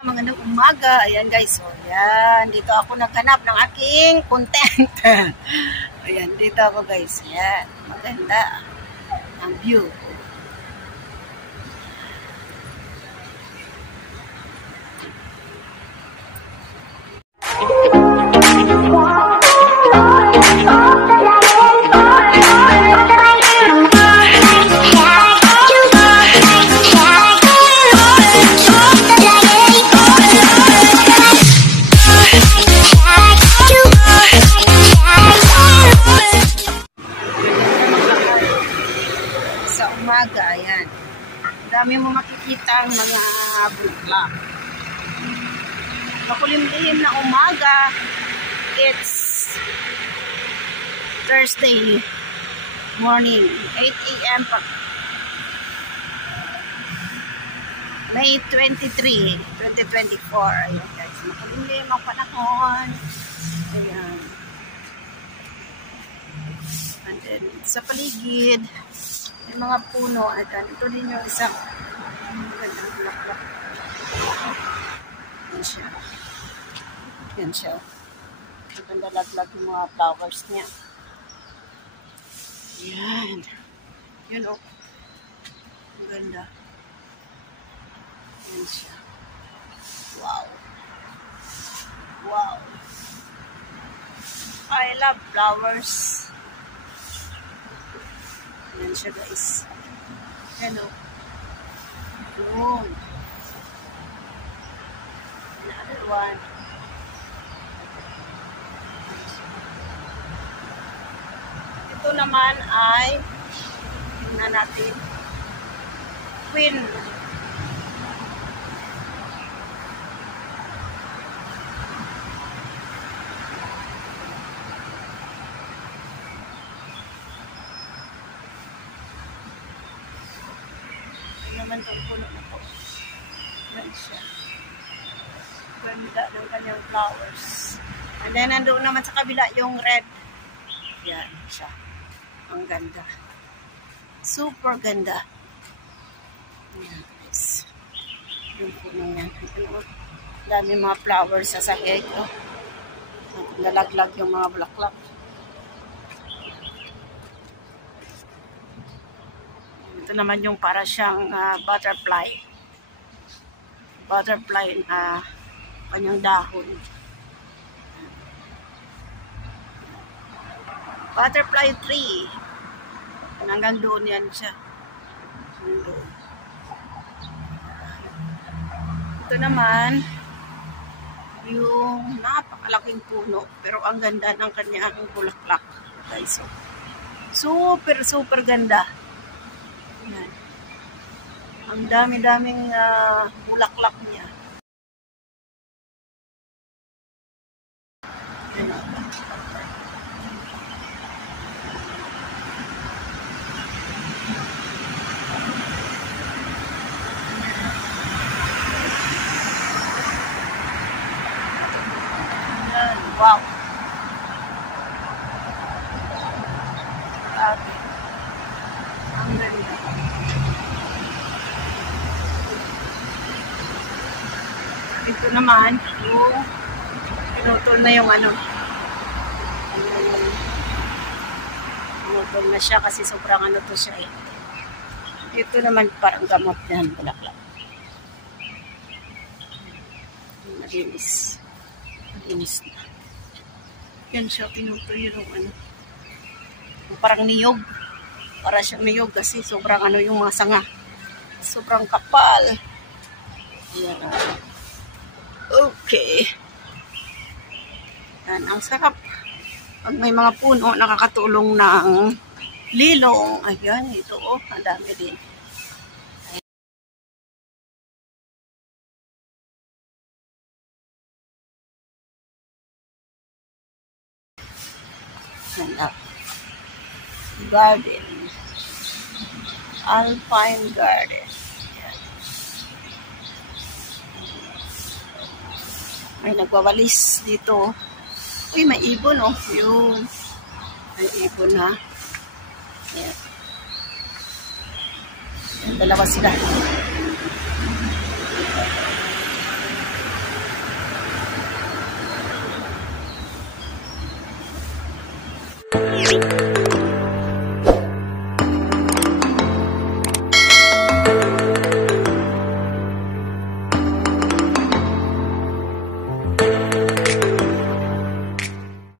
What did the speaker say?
Magandang umaga. Ayan guys. So, ayan. Dito ako naghanap ng aking content. Ayan. Dito ako guys. Ayan. Maganda ang view. Umaga, ayan. Dami mo makikita ang mga bulaklak. Makulimlim na umaga. It's Thursday morning, 8 AM pa. May 23, 2024. Ayan guys, makulimlim ang panahon. Ayan. And then, sa paligid, yung mga puno, at ito din yung isang gandang bulaklak. Yan siya. Yan siya. Maganda laglag yung mga flowers niya. Yan. Yun o. Ang ganda. Yan siya. Wow. Wow. I love flowers. Yan siya guys. Hello. Yun. Another one. Ito naman ay tingnan natin. Queen. Naman itong puno na po. Yan siya. Ganda ng kanyang flowers. And then, nandoon naman sa kabila yung red. Yan siya. Ang ganda. Super ganda. Yan guys. Yung puno yan. Dami mga flowers sa sahig. Nalaglag yung mga bulaklak. Ito naman yung para siyang butterfly. Butterfly na kanyang dahon. Butterfly tree. Hanggang doon yan siya. Ito naman yung napakalaking puno pero ang ganda ng kanyang bulaklak. Guys, super ganda. Yan. Ang dami-daming bulaklak niya. Wow. Okay. Ang ganda. Ito naman, yung pinutol na yung ano. Pinutol na siya kasi sobrang ano to siya eh. Ito naman parang gamot yan, bulaklak. Malinis. Malinis na. Yan siya, pinutol yung ano. Parang niyog. Para siyang niyog kasi sobrang ano yung mga sanga. Sobrang kapal. Ayan. Okay. Yan, ang sarap. Pag may mga puno, nakakatulong ng lilong. Ayan, ito oh, ang dami din. Ayan, garden. Alpine garden. Ayan. May nagwawalis dito. Uy, may ibon oh. Yun. May ibon ha. Ayan. Dalawa sila.